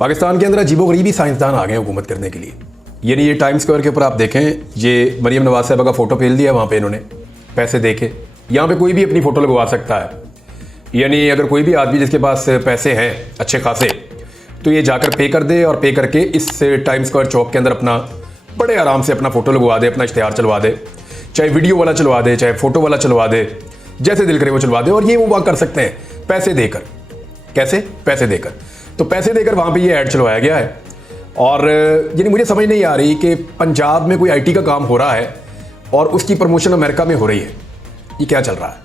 पाकिस्तान के अंदर अजीबोगरीबी साइंसदान आ गए हैं हुकूमत करने के लिए। यानी ये टाइम स्क्वायर के ऊपर आप देखें, ये मरीम नवाज साहबा का फ़ोटो फेल दिया वहाँ पे इन्होंने पैसे दे के। यहाँ पे कोई भी अपनी फ़ोटो लगवा सकता है। यानी अगर कोई भी आदमी जिसके पास पैसे हैं अच्छे खासे, तो ये जाकर पे कर दे और पे करके इस टाइम स्क्वायर चौक के अंदर अपना बड़े आराम से अपना फ़ोटो लगवा दे, अपना इश्तिहार चलवा दे, चाहे वीडियो वाला चलवा दे, चाहे फ़ोटो वाला चलवा दे, जैसे दिल करे वो चलवा दे। और ये वो वहाँ कर सकते हैं पैसे देकर। कैसे? पैसे देकर। तो पैसे देकर वहाँ पे ये ऐड चलवाया गया है। और यानी मुझे समझ नहीं आ रही कि पंजाब में कोई आईटी का काम हो रहा है और उसकी प्रमोशन अमेरिका में हो रही है। ये क्या चल रहा है?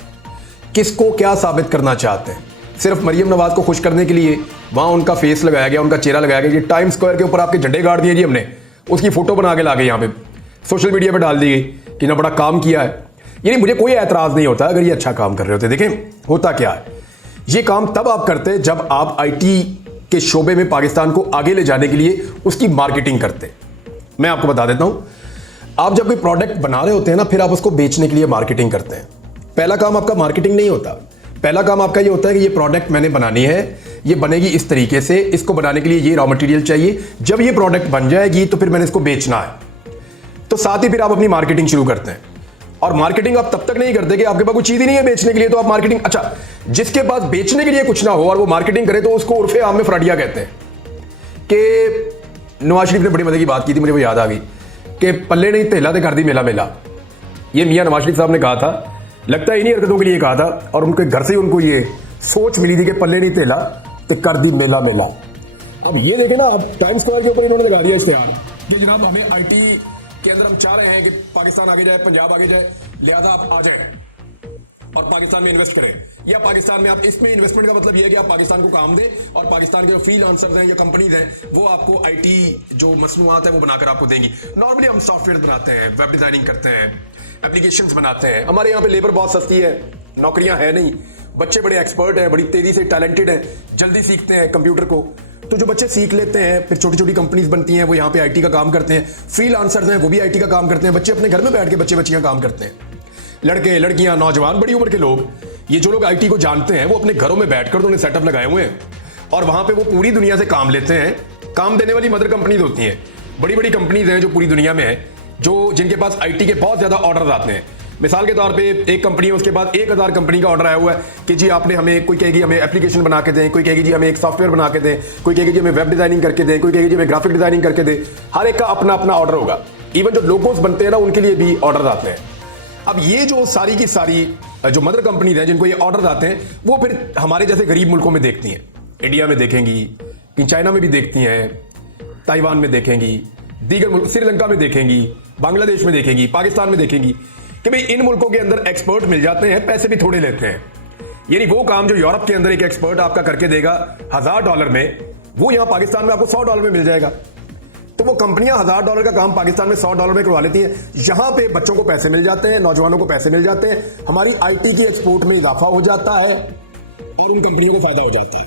किसको क्या साबित करना चाहते हैं? सिर्फ मरीम नवाज को खुश करने के लिए वहाँ उनका फेस लगाया गया, उनका चेहरा लगाया गया। ये टाइम स्क्वायर के ऊपर आपके झंडे गाड़ दिए जी हमने, उसकी फ़ोटो बना के ला के यहाँ पे सोशल मीडिया पे डाल दी गई कि ना बड़ा काम किया है। यानी मुझे कोई एतराज़ नहीं होता अगर ये अच्छा काम कर रहे होते। देखें होता क्या है, ये काम तब आप करते जब आप आईटी के शोबे में पाकिस्तान को आगे ले जाने के लिए उसकी मार्केटिंग करते। मैं आपको बता देता हूं, आप जब कोई प्रोडक्ट बना रहे होते हैं ना, फिर आप उसको बेचने के लिए मार्केटिंग करते हैं। पहला काम आपका मार्केटिंग नहीं होता। पहला काम आपका ये होता है कि ये प्रोडक्ट मैंने बनानी है, ये बनेगी इस तरीके से, इसको बनाने के लिए ये रॉ मटेरियल चाहिए। जब ये प्रोडक्ट बन जाएगी तो फिर मैंने इसको बेचना है। तो साथ ही फिर आप अपनी मार्केटिंग शुरू करते हैं। और मार्केटिंग आप तब तक नहीं करते कि आपके पास कोई चीज ही नहीं है बेचने के लिए, तो आप मार्केटिंग, अच्छा जिसके पास बेचने के लिए कुछ ना हो और वो मार्केटिंग करे तो उसको उर्फे आम में फ्राडिया कहते हैं। कि नवाज शरीफ ने बड़ी मजे की बात की थी, मुझे वो याद आ गई कि पल्ले नहीं तेला ते कर दी मेला मेला। ये मियां नवाज शरीफ साहब ने कहा था, लगता है इन्हीं हरकतों के लिए कहा था, और उनके घर से ही उनको ये सोच मिली थी कि पल्ले नहीं तेला ते कर दी मेला मेला। अब ये देखें ना, अब टाइम स्क्वायर के ऊपर इन्होंने लगा दिया इश्तिहार कि जनाब हमें आईटी के अंदर हम चाह रहे हैं कि पाकिस्तान आगे जाए, पंजाब आगे जाए, लिहाजा आप आ जाएं और पाकिस्तान में इन्वेस्ट करें। या पाकिस्तान में आप, इसमें इन्वेस्टमेंट का मतलब यह है कि आप पाकिस्तान को काम दें और पाकिस्तान के जो फ्रीलांसर्स हैं या कंपनीज हैं वो आपको आईटी जो मसनूआत है वो बनाकर आपको देंगी। नॉर्मली हम सॉफ्टवेयर बनाते हैं, वेब डिजाइनिंग करते हैं, एप्लीकेशंस बनाते हैं। हमारे यहाँ पे लेबर बहुत सस्ती है, नौकरियां है नहीं, बच्चे बड़े एक्सपर्ट हैं, बड़ी तेजी से टैलेंटेड हैं, जल्दी सीखते हैं कंप्यूटर को। तो जो बच्चे सीख लेते हैं फिर छोटी छोटी कंपनीज बनती हैं, वो यहाँ पे आईटी का काम करते हैं। फ्रीलांसर्स हैं वो भी आईटी का काम करते हैं। बच्चे अपने घर में बैठ के बच्चे बच्चियां काम करते हैं, लड़के लड़कियां नौजवान बड़ी उम्र के लोग। ये जो लोग आईटी को जानते हैं वो अपने घरों में बैठकर उन्होंने सेटअप लगाए हुए हैं और वहां पे वो पूरी दुनिया से काम लेते हैं। काम देने वाली मदर कंपनीज होती हैं, बड़ी बड़ी कंपनीज हैं जो पूरी दुनिया में है, जो जिनके पास आईटी के बहुत ज्यादा ऑर्डर आते हैं। मिसाल के तौर पे एक कंपनी है, उसके बाद 1000 कंपनी का ऑर्डर आया हुआ है कि जी आपने हमें, कोई कहेगी हमें एप्लीकेशन बना के दें, कोई कहेगी जी हमें एक सॉफ्टवेयर बना के दें, कोई कहेगी जी हमें वेब डिजाइनिंग करके दें, कोई कहेगी जी हमें ग्राफिक डिजाइनिंग करके दें। हर एक का अपना अपना ऑर्डर होगा। इवन जो लोगोस बनते हैं ना, उनके लिए भी ऑर्डर आते हैं। अब ये जो सारी की सारी जो मदर कंपनीज हैं जिनको ये ऑर्डर आते हैं, वो फिर हमारे जैसे गरीब मुल्कों में देखती हैं। इंडिया में देखेंगी, चाइना में भी देखती हैं, ताइवान में देखेंगी, दीगर मुल्क, श्रीलंका में देखेंगी, बांग्लादेश में देखेंगी, पाकिस्तान में देखेंगी कि भाई इन मुल्कों के अंदर एक्सपर्ट मिल जाते हैं, पैसे भी थोड़े लेते हैं। यानी वो काम जो यूरोप के अंदर एक एक्सपर्ट आपका करके देगा $1000 में, वो यहां पाकिस्तान में आपको $100 में मिल जाएगा। तो वो कंपनियां $1000 का काम पाकिस्तान में $100 में करवा लेती हैं। यहां पे बच्चों को पैसे मिल जाते हैं, नौजवानों को पैसे मिल जाते हैं, हमारी आईटी की एक्सपोर्ट में इजाफा हो जाता है और उन कंपनियों को फायदा हो जाता है।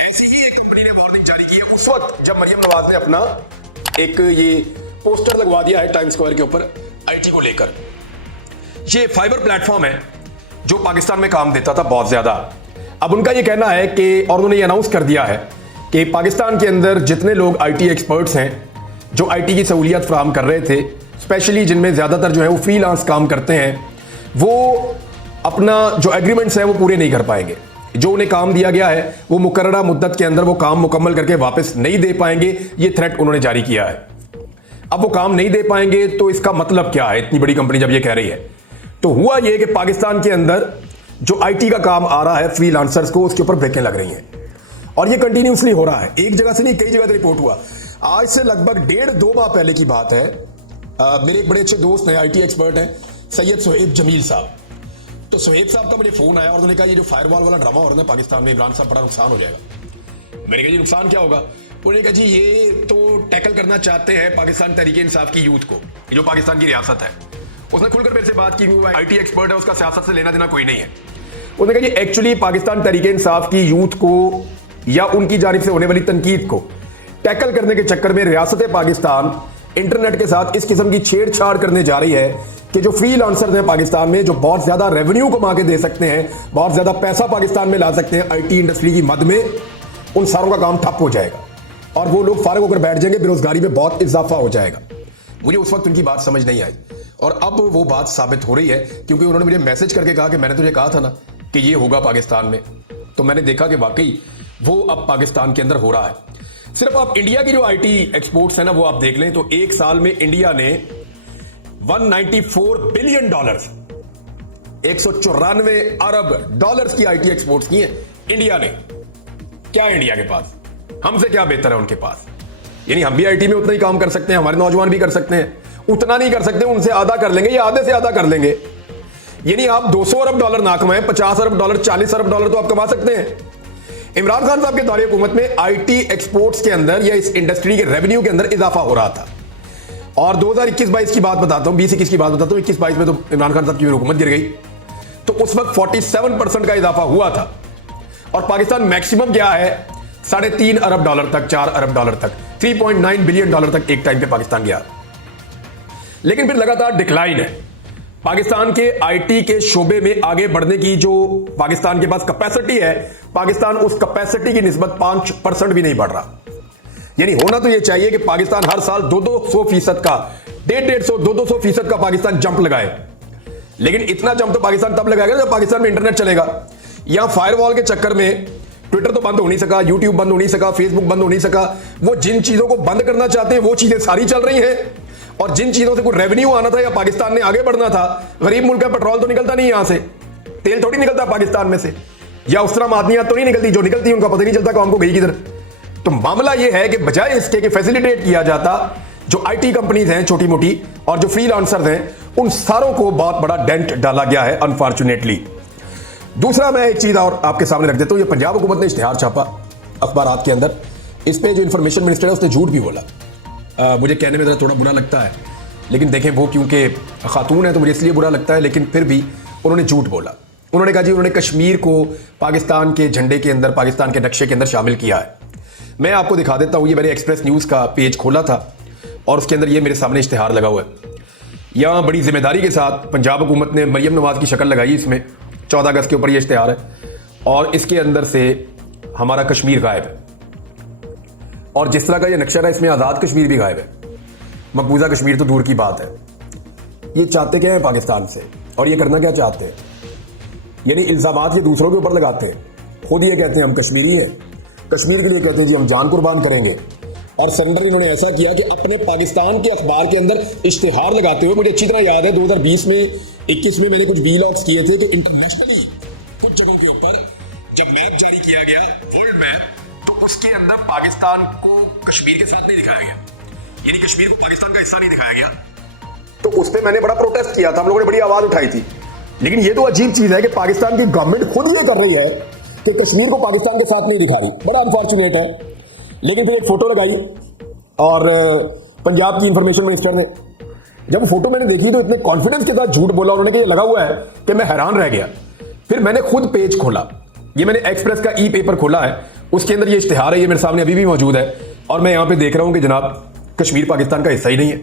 ऐसी ही एक कंपनी ने वार्निंग जारी की है उस वक्त जब मरीम नवाज ने अपना एक ये पोस्टर लगवा दिया है टाइम स्क्वायर के ऊपर आईटी को लेकर। ये फाइबर प्लेटफॉर्म है जो पाकिस्तान में काम देता था बहुत ज्यादा। अब उनका ये कहना है कि, और उन्होंने ये अनाउंस कर दिया है कि पाकिस्तान के अंदर जितने लोग आईटी एक्सपर्ट्स हैं जो आईटी की सहूलियत फराहम कर रहे थे, स्पेशली जिनमें ज्यादातर जो है वो फ्रीलांस काम करते हैं, वो अपना जो एग्रीमेंट्स हैं वो पूरे नहीं कर पाएंगे। जो उन्हें काम दिया गया है वो मुकर्ररा मुद्दत के अंदर वो काम मुकम्मल करके वापस नहीं दे पाएंगे। ये थ्रेट उन्होंने जारी किया है। अब वो काम नहीं दे पाएंगे तो इसका मतलब क्या है? इतनी बड़ी कंपनी जब ये कह रही है, तो हुआ ये कि पाकिस्तान के अंदर जो आईटी का काम आ रहा है फ्रीलांसर्स को, उसके ऊपर ब्रेकें लग रही हैं और ये कंटिन्यूसली हो रहा है। एक जगह से नहीं, कई जगह से रिपोर्ट हुआ। आज से लगभग 1.5-2 माह पहले की बात है। मेरे एक बड़े अच्छे दोस्त हैं, आईटी एक्सपर्ट हैं, सैयद सुहेब जमील साहब। तो सुहेब साहब का मुझे फोन आया और उन्होंने कहा ये जो फायरवॉल वाला ड्रामा हो रहा है पाकिस्तान में, इमरान साहब बड़ा नुकसान हो जाएगा। मैंने कहा जी नुकसान क्या होगा? उन्होंने कहा जी ये तो टैकल करना चाहते हैं पाकिस्तान तहरीके इंसाफ की यूथ को, जो पाकिस्तान की रियासत है। उसने खुलकर मेरे से बात की, वो आईटी एक्सपर्ट है, उसका सियासत से लेना देना कोई नहीं है। उन्होंने कहा जी एक्चुअली पाकिस्तान तहरीके इंसाफ की यूथ को या उनकी जानिब से होने वाली तनकीद को टैकल करने के चक्कर में रियासत पाकिस्तान इंटरनेट के साथ इस किस्म की छेड़छाड़ करने जा रही है कि जो फ्रीलांसर्स हैं पाकिस्तान में, जो बहुत ज्यादा रेवेन्यू कमा के दे सकते हैं, बहुत ज्यादा पैसा पाकिस्तान में ला सकते हैं आईटी इंडस्ट्री की मद में, उन सारों का काम ठप हो जाएगा। और वो लोग फारग होकर बैठ जाएंगे, बेरोजगारी में बहुत इजाफा हो जाएगा। मुझे उस वक्त उनकी बात समझ नहीं आई और अब वो बात साबित हो रही है, क्योंकि उन्होंने मुझे मैसेज करके कहा कि मैंने तुझे कहा था ना कि ये होगा पाकिस्तान में। तो मैंने देखा कि वाकई वो अब पाकिस्तान के अंदर हो रहा है। सिर्फ आप इंडिया की जो आईटी एक्सपोर्ट्स है ना वो आप देख लें तो एक साल में इंडिया ने 194 बिलियन डॉलर्स, 194 अरब डॉलर्स की आईटी एक्सपोर्ट्स की है इंडिया ने। क्या है इंडिया के पास? हमसे क्या बेहतर है उनके पास? यानी हम भी आईटी में उतना ही काम कर सकते हैं, हमारे नौजवान भी कर सकते हैं, उतना नहीं कर सकते, उनसे आधा कर लेंगे या आधे से आधा कर लेंगे। यानी आप 200 अरब डॉलर ना कमाएं, 50 अरब डॉलर, 40 अरब डॉलर तो आप कमा सकते हैं। इमरान खान साहब के दौरे हुकूमत में आईटी एक्सपोर्ट्स के अंदर या इस इंडस्ट्री के रेवेन्यू के अंदर इजाफा हो रहा था। और 2021-22 की बात बताता हूं, 20-21 की बात बताता हूं, 21-22 में तो इमरान खान साहब की हुकूमत गिर गई, तो उस वक्त 47% का इजाफा हुआ था। और पाकिस्तान मैक्सिमम क्या है, 3.5 अरब डॉलर तक, 4 अरब डॉलर तक, 3.9 बिलियन डॉलर तक एक टाइम पे पाकिस्तान गया। लेकिन फिर लगातार डिक्लाइन है। पाकिस्तान के आईटी के शोबे में आगे बढ़ने की जो पाकिस्तान के पास कैपेसिटी है, पाकिस्तान उस कैपेसिटी की निस्बत 5% भी नहीं बढ़ रहा। यानी होना तो यह चाहिए कि पाकिस्तान हर साल 200% का, 150-200% का पाकिस्तान जंप लगाए। लेकिन इतना जंप तो पाकिस्तान तब लगाएगा जब पाकिस्तान में इंटरनेट चलेगा। यहां फायरवॉल के चक्कर में ट्विटर तो बंद हो नहीं सका, यूट्यूब बंद हो नहीं सका, फेसबुक बंद हो नहीं सका। वो जिन चीजों को बंद करना चाहते हैं वो चीजें सारी चल रही हैं, और जिन चीजों से कोई रेवेन्यू आना था या पाकिस्तान ने आगे बढ़ना था, गरीब मुल्क का पेट्रोल तो निकलता नहीं यहां से, तेल थोड़ी निकलता पाकिस्तान में से, या उस तरह मादनियात तो नहीं निकलती, जो निकलती उनका पता नहीं चलता काम को गई किधर। तो मामला यह है कि बजाय इसके कि फैसिलिटेट किया जाता, जो आईटी कंपनीज हैं छोटी मोटी और जो फ्रीलांसर्स हैं, उन सारों को बहुत बड़ा डेंट डाला गया है अनफॉर्चुनेटली। दूसरा मैं एक चीज और आपके सामने रख देता हूं, ये पंजाब हुकूमत ने इश्तिहार छापा अखबारात के अंदर, इस पे जो इंफॉर्मेशन मिनिस्टर है उसने झूठ भी बोला। मुझे कहने में थोड़ा बुरा लगता है, लेकिन देखें वो क्योंकि खातून है तो मुझे इसलिए बुरा लगता है, लेकिन फिर भी उन्होंने झूठ बोला। उन्होंने कहा जी उन्होंने कश्मीर को पाकिस्तान के झंडे के अंदर, पाकिस्तान के नक्शे के अंदर शामिल किया है। मैं आपको दिखा देता हूँ, ये मैंने एक्सप्रेस न्यूज़ का पेज खोला था और उसके अंदर ये मेरे सामने इश्तिहार लगा हुआ है। यहाँ बड़ी जिम्मेदारी के साथ पंजाब हुकूमत ने मरियम नवाज की शक्ल लगाई, इसमें 14 अगस्त के ऊपर ये इश्तिहार है और इसके अंदर से हमारा कश्मीर गायब है। और जिस तरह का ये नक्शा है इसमें आज़ाद कश्मीर भी गायब है, मकबूजा कश्मीर तो दूर की बात है। ये चाहते क्या है पाकिस्तान से, और ये करना क्या चाहते हैं? यानी इल्जामात ये दूसरों के ऊपर लगाते हैं, खुद ये कहते हैं हम कश्मीरी हैं, कश्मीर के लिए कहते हैं जी हम जान कुर्बान करेंगे। और सरेंडर इन्होंने ऐसा किया कि अपने पाकिस्तान के अखबार के अंदर इश्तिहार लगाते हुए, मुझे अच्छी तरह याद है 2020 में 21 में मैंने कुछ वीलॉग्स किए थे कि इंटरनेशनली कुछ जगहों के ऊपर जब मैप जारी किया गया, वर्ल्ड मैप, तो उसके अंदर पाकिस्तान को कश्मीर के साथ नहीं दिखाया गया, यानी कश्मीर को पाकिस्तान का हिस्सा नहीं दिखाया गया। तो उस पर मैंने बड़ा प्रोटेस्ट किया था, हम लोगों ने बड़ी आवाज उठाई थी। लेकिन ये तो अजीब चीज है कि पाकिस्तान की गवर्नमेंट खुद ये कर रही है कि कश्मीर को पाकिस्तान के साथ नहीं दिखा रही, बड़ा अनफॉर्चुनेट है। लेकिन फिर एक फोटो लगाई और पंजाब की इंफॉर्मेशन मिनिस्टर ने, जब फोटो मैंने देखी तो इतने कॉन्फिडेंस के साथ झूठ बोला उन्होंने कि ये लगा हुआ है कि मैं हैरान रह गया। फिर मैंने खुद पेज खोला, ये मैंने एक्सप्रेस का ई पेपर खोला है, उसके अंदर ये इश्तिहार है, ये मेरे सामने अभी भी मौजूद है और मैं यहां पे देख रहा हूं कि जनाब कश्मीर पाकिस्तान का हिस्सा ही नहीं है।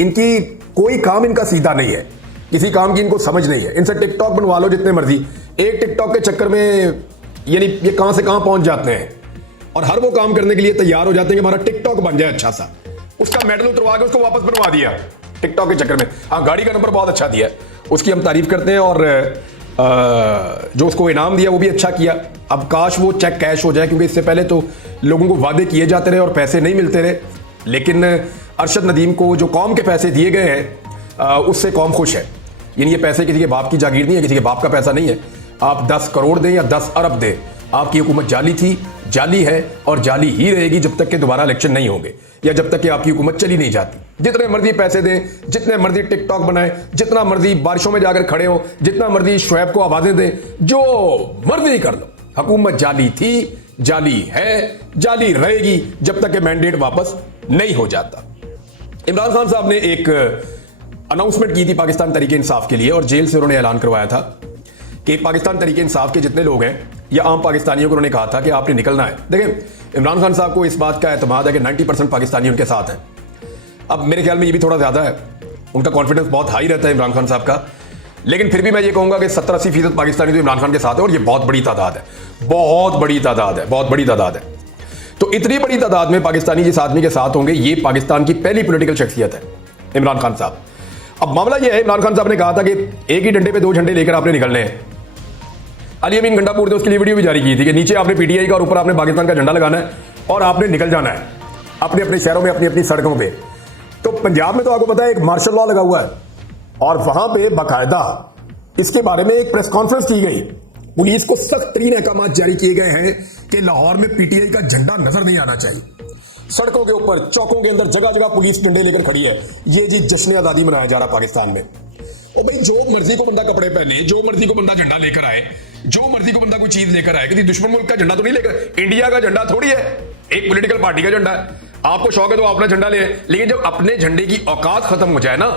इनकी कोई काम इनका सीधा नहीं है, किसी काम की इनको समझ नहीं है। इनसे टिकटॉक बनवा लो जितने मर्जी, एक टिकटॉक के चक्कर में यानी ये कहां से कहां पहुंच जाते हैं और हर वो काम करने के लिए तैयार हो जाते हैं कि हमारा टिकटॉक बन जाए अच्छा सा, उसका मेडल उतरवा के उसको वापस बनवा दिया टिकटॉक के चक्कर में। हाँ, गाड़ी का नंबर बहुत अच्छा दिया, उसकी हम तारीफ करते हैं, और जो उसको इनाम दिया वो भी अच्छा किया। अब काश वो चेक कैश हो जाए, क्योंकि इससे पहले तो लोगों को वादे किए जाते रहे और पैसे नहीं मिलते रहे। लेकिन अरशद नदीम को जो कौम के पैसे दिए गए हैं उससे कौम खुश है। यानी ये पैसे किसी के बाप की जागीर नहीं है, किसी के बाप का पैसा नहीं है। आप 10 करोड़ दें या 10 अरब दें, आपकी हुकूमत जाली थी, जाली है और जाली ही रहेगी जब तक कि दोबारा इलेक्शन नहीं होंगे या जब तक कि आपकी हुकूमत चली नहीं जाती। जितने मर्जी पैसे दें, जितने मर्जी टिकटॉक बनाएं, जितना मर्जी बारिशों में जाकर खड़े हो, जितना मर्जी शुएब को आवाजें दें, जो मर्जी कर लो, हुकूमत जाली थी, जाली है, जाली रहेगी जब तक कि मैंडेट वापस नहीं हो जाता। इमरान खान साहब ने एक अनाउंसमेंट की थी पाकिस्तान तरीके इंसाफ के लिए और जेल से उन्होंने ऐलान करवाया था कि पाकिस्तान तरीके इंसाफ के जितने लोग हैं या आम पाकिस्तानियों को उन्होंने कहा था कि आपने निकलना है। देखें, इमरान खान साहब को इस बात का एतमाद है कि 90% पाकिस्तानी उनके साथ हैं। अब मेरे ख्याल में ये भी थोड़ा ज़्यादा है, उनका कॉन्फिडेंस बहुत हाई रहता है इमरान खान साहब का, लेकिन फिर भी मैं ये कहूँगा कि 70-80% पाकिस्तानी तो इमरान खान के साथ है और ये बहुत बड़ी तादाद है, बहुत बड़ी तादाद है, बहुत बड़ी तादाद है। तो तो इतनी बड़ी तादाद में पाकिस्तानी जिस आदमी के साथ होंगे, ये पाकिस्तान की पहली पॉलिटिकल शख्सियत है इमरान खान साहब। अब मामला यह है, इमरान खान साहब ने कहा था कि एक ही डंडे पे दो झंडे लेकर आपने निकलने हैं। अली अमीन गंडापुर ने उसके लिए वीडियो भी जारी की थी कि नीचे आपने पीटीआई का और ऊपर आपने पाकिस्तान का झंडा लगाना है और आपने निकल जाना है अपने अपने शहरों में, अपनी अपनी सड़कों पे। तो पंजाब में तो आपको पता है एक मार्शल लॉ लगा हुआ है और वहां पे बाकायदा इसके बारे में एक प्रेस कॉन्फ्रेंस की गई। पुलिस को सख्त तरीन अहकाम जारी किए गए हैं कि लाहौर में पीटीआई का झंडा नजर नहीं आना चाहिए। सड़कों के ऊपर, चौकों के अंदर जगह जगह पुलिस झंडे लेकर खड़ी है। ये जी जश्न आजादी मनाया जा रहा पाकिस्तान में। और भाई जो मर्जी को बंदा कपड़े पहने, जो मर्जी को बंदा झंडा लेकर आए, जो मर्जी को बंदा कोई चीज लेकर आए, किसी दुश्मन मुल्क का झंडा तो नहीं लेकर। इंडिया का झंडा थोड़ी है, एक पॉलिटिकल पार्टी का झंडा है। आपको शौक है तो अपना झंडा ले, लेकिन जब अपने झंडे की औकात खत्म हो जाए ना,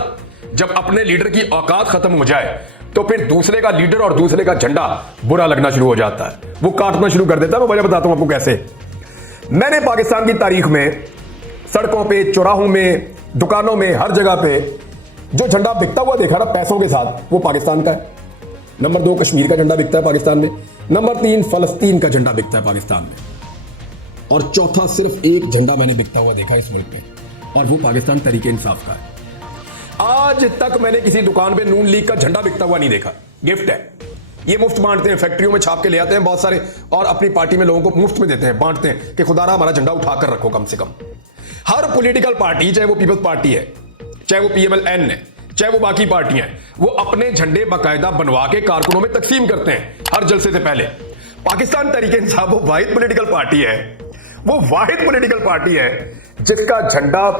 जब अपने लीडर की औकात खत्म हो जाए, तो फिर दूसरे का लीडर और दूसरे का झंडा बुरा लगना शुरू हो जाता है, वो काटना शुरू कर देता है। मैं वजह बताता हूं आपको कैसे। मैंने पाकिस्तान की तारीख में सड़कों पे, चौराहों में, दुकानों में, हर जगह पे जो झंडा बिकता हुआ देखा ना पैसों के साथ, वो पाकिस्तान का है। नंबर 2 कश्मीर का झंडा बिकता है पाकिस्तान में। नंबर 3 फलस्तीन का झंडा बिकता है पाकिस्तान में। और चौथा सिर्फ एक झंडा मैंने बिकता हुआ देखा इस मुल्क में, और वो पाकिस्तान तरीके इंसाफ का है। आज तक मैंने किसी दुकान पे नून लीग का झंडा बिकता हुआ नहीं देखा। गिफ्ट है, ये मुफ्त बांटते हैं, फैक्ट्रियों में छाप के ले आते हैं बहुत सारे, और अपनी पार्टी में लोगों को मुफ्त में देते हैं, बांटते हैं कि खुदारा हमारा झंडा उठाकर रखो। कम से कम हर पॉलिटिकल पार्टी, चाहे वो पीपल्स पार्टी है, चाहे वो पीएमएल-एन है, चाहे वो बाकी पार्टियां हैं, वो अपने झंडे बाकायदा बनवा के कारकुनों में तकसीम करते हैं हर जलसे से पहले। पाकिस्तान तरीके इंसाफ वो वाहिद पॉलिटिकल पार्टी है, वो वाहिद पॉलिटिकल पार्टी है जिसका झंडा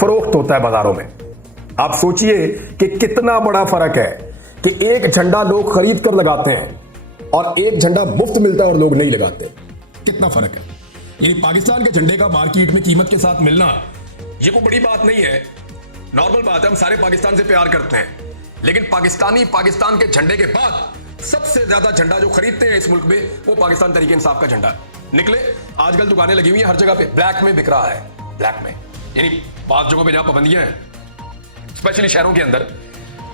फरोख्त होता है बाजारों में। आप सोचिए कि कितना बड़ा फर्क है कि एक झंडा लोग खरीद कर लगाते हैं और एक झंडा मुफ्त मिलता है और लोग नहीं लगाते। कितना फर्क है। यानी पाकिस्तान के झंडे का मार्केट में कीमत के साथ मिलना, ये कोई बड़ी बात नहीं है, नॉर्मल बात है। हम सारे पाकिस्तान से प्यार करते हैं, लेकिन पाकिस्तानी पाकिस्तान के झंडे के बाद सबसे ज्यादा झंडा जो खरीदते हैं इस मुल्क में, वो पाकिस्तान तरीके इंसाफ का झंडा निकले। आजकल दुकानें लगी हुई हैं हर जगह पे, ब्लैक में बिक रहा है, ब्लैक में। यानी 5 जगहों पे जहां पाबंदियां हैं, स्पेशली शहरों के अंदर,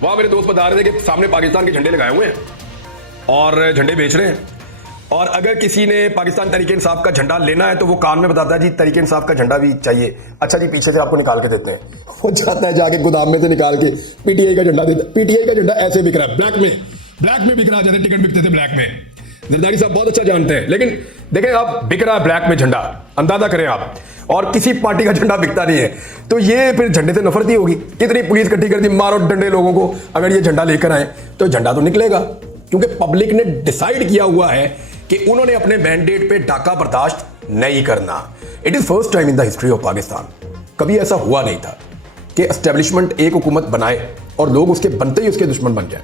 वहां मेरे दोस्त बता रहे थे कि सामने पाकिस्तान के झंडे लगाए हुए हैं और झंडे बेच रहे हैं। और अगर किसी ने पाकिस्तान तरीके इंसाफ का झंडा लेना है तो वो कान में बताता है जी तरीके इंसाफ का झंडा भी चाहिए। अच्छा जी, पीछे से आपको निकाल के देते हैं। वो जाता है जाके गोदाम में से निकाल के पीटीआई का झंडा देता है। पीटीआई का झंडा ऐसे बिक रहा है, ब्लैक में बिक रहा है। जैसे टिकट बिकते थे ब्लैक में, जरदारी साहब बहुत अच्छा जानते हैं। लेकिन देखें आप, बिक रहा है ब्लैक में झंडा, अंदाजा करें आप, और किसी पार्टी का झंडा बिकता नहीं है, तो ये फिर झंडे से नफरत ही होगी। कितनी पुलिस इकट्ठी कर दी, मारो डंडे लोगों को, अगर ये झंडा लेकर आए तो झंडा तो निकलेगा। क्योंकि पब्लिक ने डिसाइड किया हुआ है कि उन्होंने अपने मैंडेट पे डाका बर्दाश्त नहीं करना। It is first time in the history of Pakistan, कभी ऐसा हुआ नहीं था कि एस्टेब्लिशमेंट एक हुकूमत बनाए और लोग उसके बनते ही उसके दुश्मन बन जाए।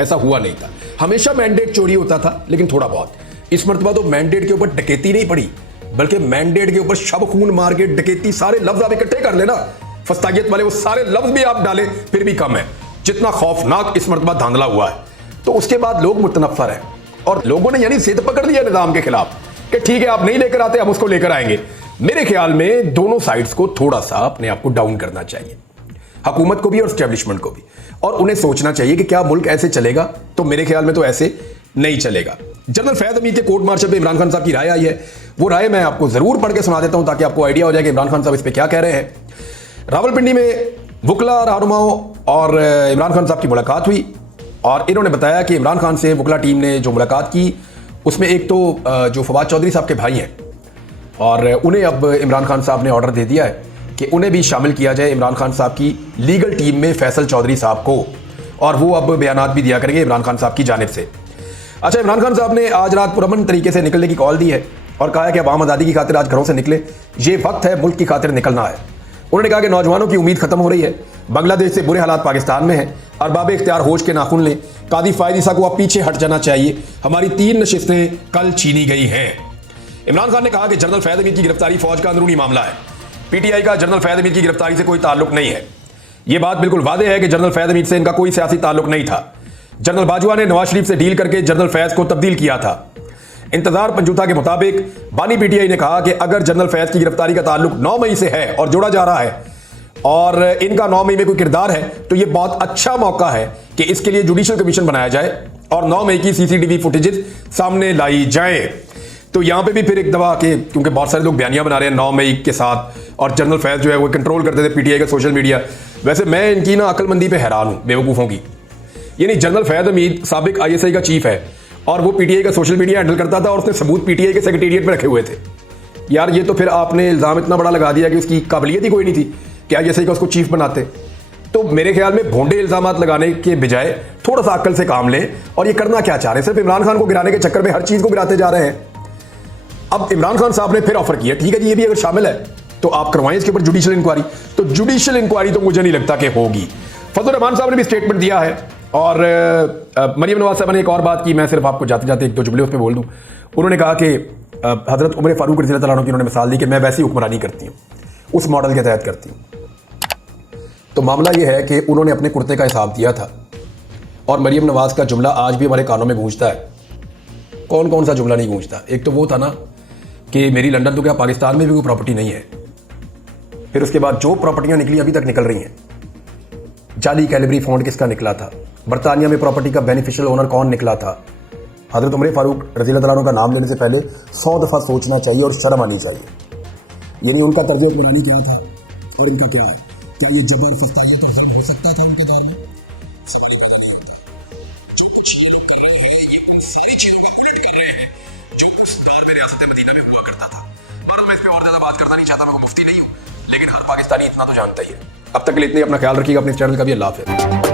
ऐसा हुआ नहीं था। हमेशा मैंडेट चोरी होता था, लेकिन थोड़ा बहुत। इस मर्तबा तो मैंडेट के ऊपर डकैती नहीं पड़ी, बल्कि मैंडेट के ऊपर शब खून मार के डकैती, सारे लफ्ज आप इकट्ठे कर लेना, फस्तागियत वाले वो सारे लफ्ज भी आप डालें फिर भी कम है, जितना खौफनाक इस मर्तबा धांधला हुआ है। तो उसके बाद लोग मुतनफ्फर हैं और लोगों ने यानी जिद पकड़ लिया निजाम के खिलाफ कि ठीक है आप नहीं लेकर आते, हम उसको लेकर आएंगे। मेरे ख्याल में दोनों साइड्स को थोड़ा सा अपने आप को डाउन करना चाहिए, हुकूमत को भी और एस्टेब्लिशमेंट को भी, और उन्हें सोचना चाहिए कि क्या मुल्क ऐसे चलेगा। तो मेरे ख्याल में तो ऐसे नहीं चलेगा। जनरल फैद हमीद के कोर्ट मार्शल पे इमरान खान साहब की राय आई है, वो राय मैं आपको जरूर पढ़ के सुना देता हूं ताकि आपको आइडिया हो जाए कि इमरान खान साहब इस पे क्या कह रहे हैं। रावलपिंडी में वुकला रहनुमाओं और इमरान खान साहब की मुलाकात हुई और इन्होंने बताया कि इमरान खान से वुकला टीम ने जो मुलाकात की उसमें एक तो जो फवाद चौधरी साहब के भाई हैं, और उन्हें अब इमरान खान साहब ने ऑर्डर दे दिया है कि उन्हें भी शामिल किया जाए इमरान खान साहब की लीगल टीम में, फैसल चौधरी साहब को, और वो अब बयानात भी दिया करेंगे इमरान खान साहब की जानिब से। अच्छा, इमरान खान साहब ने आज रात पुरअमन तरीके से निकलने की कॉल दी है और कहा है कि अवाम आज़ादी की खातिर आज घरों से निकले, ये वक्त है मुल्क की खातिर निकलना है। उन्होंने कहा कि नौजवानों की उम्मीद खत्म हो रही है, बांग्लादेश से बुरे हालात पाकिस्तान में है, अरबाब इख्तियार होश के नाखून लें, कादी फायद ईसा को अब पीछे हट जाना चाहिए, हमारी 3 नशिस्तें कल छीनी गई हैं। इमरान खान ने कहा कि जनरल फैद हमीद की गिरफ्तारी फौज का अंदरूनी मामला है, पीटीआई का जनरल फैद हमीद की गिरफ्तारी से कोई ताल्लुक नहीं है। यह बात बिल्कुल वादे है कि जनरल फैद हमीद से इनका कोई सियासी ताल्लुक नहीं था। जनरल बाजवा ने नवाज शरीफ से डील करके जनरल फैज को तब्दील किया था। इंतजार पंजूथा के मुताबिक बानी पीटीआई ने कहा कि अगर जनरल फैज की गिरफ्तारी का ताल्लुक 9 मई से है और जोड़ा जा रहा है और इनका 9 मई में कोई किरदार है, तो यह बहुत अच्छा मौका है कि इसके लिए जुडिशियल कमीशन बनाया जाए और 9 मई की सीसीटीवी फुटेजेस सामने लाई जाए। तो यहाँ पे भी फिर एक दवा के, क्योंकि बहुत सारे लोग बयानियां बना रहे हैं 9 मई के साथ, और जनरल फैज जो है वो कंट्रोल करते थे पीटीआई का सोशल मीडिया। वैसे मैं इनकी ना अक्लमंदी पे हैरान हूँ, बेवकूफ़ों की। यानी जनरल फैज हमीद साबिक आईएसआई का चीफ है और वो पीटीआई का सोशल मीडिया हैंडल करता था और उसने सबूत पीटीआई के सेक्रेटेरिएट में रखे हुए थे। यार ये तो फिर आपने इल्ज़ाम इतना बड़ा लगा दिया कि उसकी काबिलियत ही कोई नहीं थी कि आईएसआई का उसको चीफ बनाते। तो मेरे ख्याल में भोंडे इल्जाम लगाने के बजाय थोड़ा सा अक्ल से काम लें। और ये करना क्या चाह रहे हैं, सिर्फ इमरान खान को गिराने के चक्कर में हर चीज़ को गिराते जा रहे हैं। अब इमरान खान साहब ने फिर ऑफर किया, ठीक है जी, ये भी अगर शामिल है तो आप करवाएं इसके ऊपर जुडिशियल इंक्वायरी। तो जुडिशियल इंक्वायरी तो मुझे नहीं लगता कि होगी। फजल रहमान साहब ने भी स्टेटमेंट दिया है और मरियम नवाज साहब ने एक और बात की, मैं सिर्फ आपको जाते जाते एक दो जुमले उस पर बोल दूं। उन्होंने कहा कि हजरत उमर फारूक रज़ी अल्लाह अन्हु की उन्होंने मिसाल दी कि मैं वैसी हुक्मरानी करती हूँ, उस मॉडल के तहत करती हूँ। तो मामला यह है कि उन्होंने अपने कुर्ते का हिसाब दिया था और मरियम नवाज का जुमला आज भी हमारे कानों में गूंजता है। कौन कौन सा जुमला नहीं गूंजता? एक तो वो था ना कि मेरी लंदन तो क्या पाकिस्तान में भी कोई प्रॉपर्टी नहीं है। फिर उसके बाद जो प्रॉपर्टियां निकली अभी तक निकल रही हैं, जाली कैलिबरी फंड किसका निकला था, बरतानिया में प्रॉपर्टी का बेनिफिशियल ओनर कौन निकला था। हजरत उमर फारूक रज़ी अल्लाह अन्हु का नाम लेने से पहले 100 दफ़ा सोचना चाहिए और शर्म आनी चाहिए। यानी उनका तर्ज हुक्मरानी क्या था और इनका क्या है? क्या ये जबर फस्तानियत और जुल्म हो सकता था उनके दौर में? सवाल पैदा नहीं होता। जो कुछ ये लोग कर रहे हैं ये उन सारी चीज़ों के उलट कर रहे हैं जो उस दौर में रियासत मदीना में हुआ करता था। और मैं इस पर और ज़्यादा बात करना नहीं चाहता, मैं मुफ्ती नहीं हूँ, लेकिन हर पाकिस्तानी इतना तो जानता ही है। अब तक के लिए इतने, अपना ख्याल रखिएगा, अपने चैनल का भी अल्लाह हाफ़िज़।